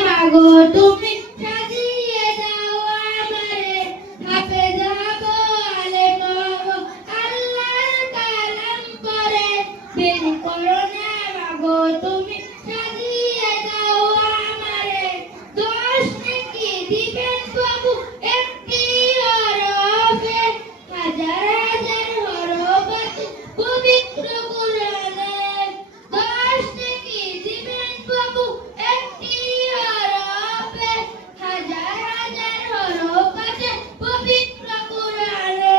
মাগো তুমি সাজিয়ে দাও আমারে হাফেজ হব আলেম হব আল্লাহর কালাম পড়ে বের করো না মাগো তুমি সাজিয়ে দাও আমারে দোষ নাকি দিবেন প্রভু একটি হরফে হাজার হাজার হরফ আছে পবিত্র কোরআনে দোষ নাকি দিবেন প্রভু একটি হরফে হাজার হাজার হরফ আছে পবিত্র কোরআনে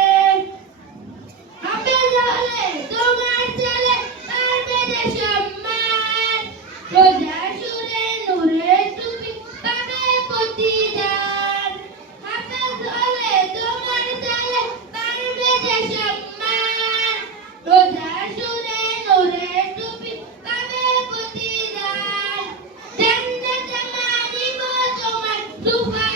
হাফেজ হলে তোমার চলে পারবে যে সম্মান রোজা সুরে নূরে তুমি পাবে প্রতিদান হাফেজ হলে তোমার চলে পারবে যে সম্মান রোজা সুরে নূরে তুমি পাবে প্রতিদান জান্নাতে মানিব তোমার সুফা